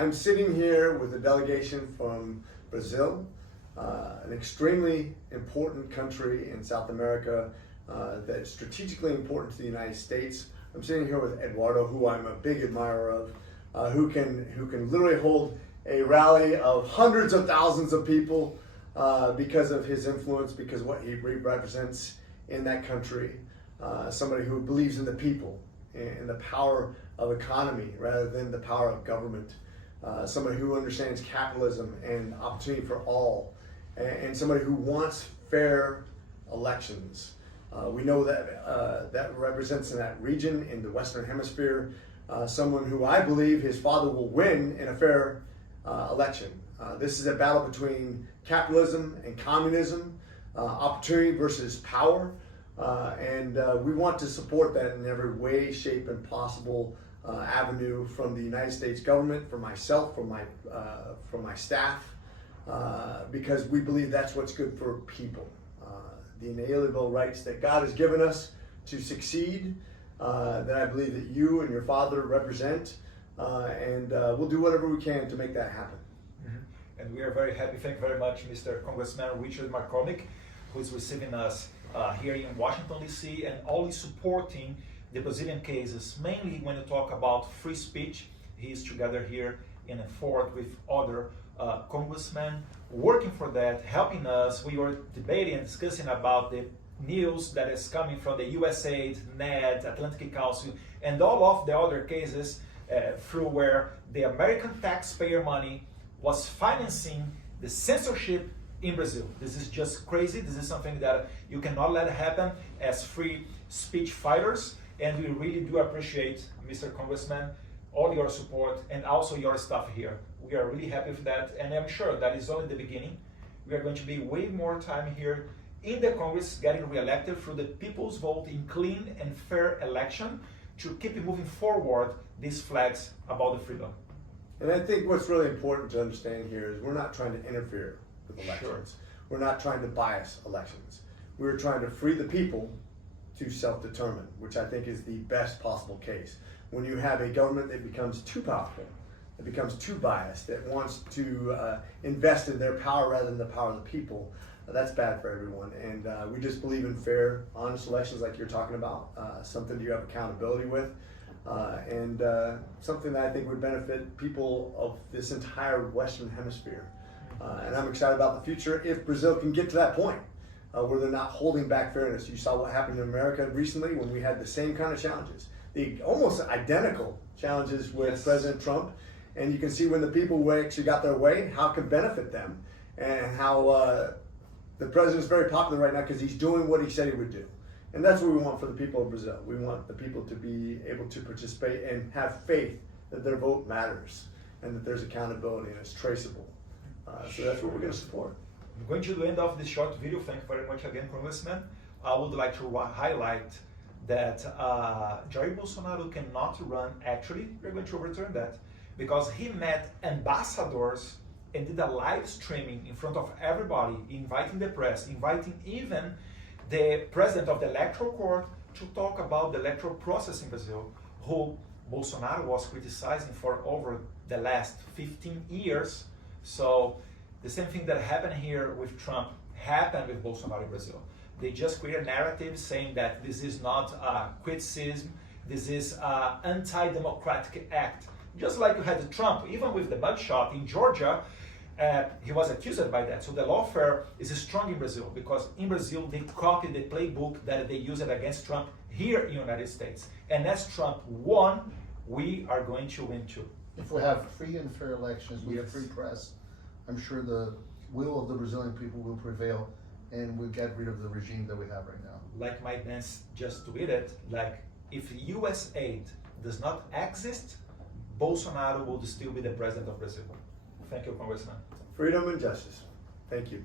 I'm sitting here with a delegation from Brazil, an extremely important country in South America that's strategically important to the United States. I'm sitting here with Eduardo, who I'm a big admirer of, who can literally hold a rally of hundreds of thousands of people because of his influence, because of what he represents in that country. Somebody who believes in the people and the power of economy rather than the power of government. Somebody who understands capitalism and opportunity for all, and somebody who wants fair elections. We know that that represents in that region, in the Western Hemisphere, someone who I believe his father will win in a fair election. This is a battle between capitalism and communism, opportunity versus power, and we want to support that in every way, shape, and possible avenue from the United States government, from myself, from my staff, because we believe that's what's good for people. The inalienable rights that God has given us to succeed, that I believe that you and your father represent, and we'll do whatever we can to make that happen. Mm-hmm. And we are very happy. Thank you very much, Mr. Congressman Richard McCormick, who is receiving us here in Washington, D.C., and always supporting the Brazilian cases, mainly when you talk about free speech. He is together here in a fort with other congressmen working for that, helping us. We were debating and discussing about the news that is coming from the USAID, NED, Atlantic Council, and all of the other cases through where the American taxpayer money was financing the censorship in Brazil. This is just crazy. This is something that you cannot let happen as free speech fighters, and we really do appreciate, Mr. Congressman, all your support and also your staff here. We are really happy with that, and I'm sure that is only the beginning. We are going to be way more time here in the Congress getting reelected through the people's vote in clean and fair election to keep moving forward these flags about the freedom. And I think what's really important to understand here is we're not trying to interfere with elections. Sure. We're not trying to bias elections. We're trying to free the people to self-determine, which I think is the best possible case. When you have a government that becomes too powerful, that becomes too biased, that wants to invest in their power rather than the power of the people, that's bad for everyone. And we just believe in fair, honest elections like you're talking about, something you have accountability with, and something that I think would benefit people of this entire Western Hemisphere. And I'm excited about the future if Brazil can get to that point where they're not holding back fairness. You saw what happened in America recently when we had the same kind of challenges, the almost identical challenges with Yes. President Trump. And you can see when the people who actually got their way, how it could benefit them, and how the president's very popular right now because he's doing what he said he would do. And that's what we want for the people of Brazil. We want the people to be able to participate and have faith that their vote matters and that there's accountability and it's traceable. So that's what we're going to support. I'm going to the end of this short video. Thank you very much again, Congressman. I would like to highlight that Jair Bolsonaro cannot run. Actually, we're going to overturn that because he met ambassadors and did a live streaming in front of everybody, inviting the press, inviting even the president of the electoral court to talk about the electoral process in Brazil, who Bolsonaro was criticizing for over the last 15 years. So the same thing that happened here with Trump happened with Bolsonaro in Brazil. They just create a narrative saying that this is not criticism, this is an anti-democratic act. Just like you had Trump, even with the mugshot in Georgia, he was accused by that. So the lawfare is strong in Brazil because in Brazil they copied the playbook that they used against Trump here in the United States. And as Trump won, we are going to win too. If we have free and fair elections with Yes. free press, I'm sure the will of the Brazilian people will prevail and we'll get rid of the regime that we have right now. Like my dance just tweeted, like if USAID does not exist, Bolsonaro will still be the president of Brazil. Thank you, Congressman. Freedom and justice. Thank you.